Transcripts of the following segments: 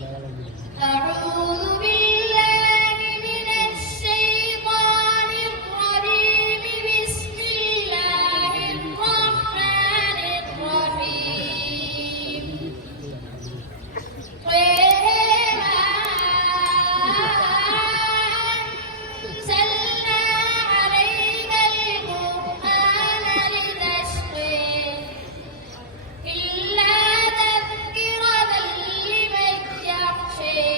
أعوذ بالله من الشيطان الرجيم بسم الله الرحمن الرحيم أنزلنا عليك القرآن لتشقى إلا تذكرة لمن يخشى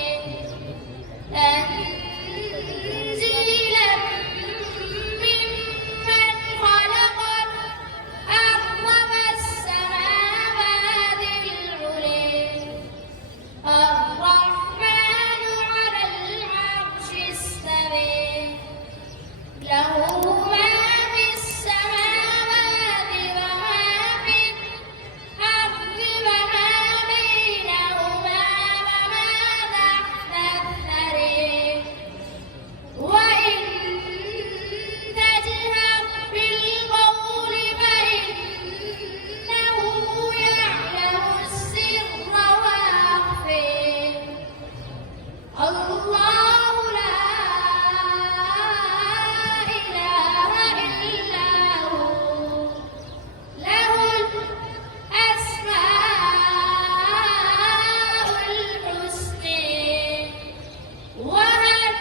تنزيلا ممن خلق الأرض والسماوات العلى الرحمن على العرش استوى له ما في السماوات وما في الأرض وما بينهما وما تحت الثرى وإن تجهر بالقول فإنه يعلم السر وأخفى الله لا إله إلا هو له الأسماء الحسنى وهل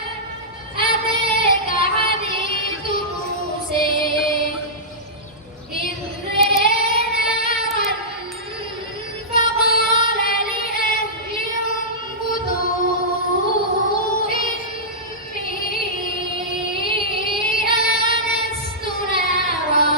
أتاك حديث موسى إذ رأى نارا فقال لأهلهم كثوا إني آنست نارا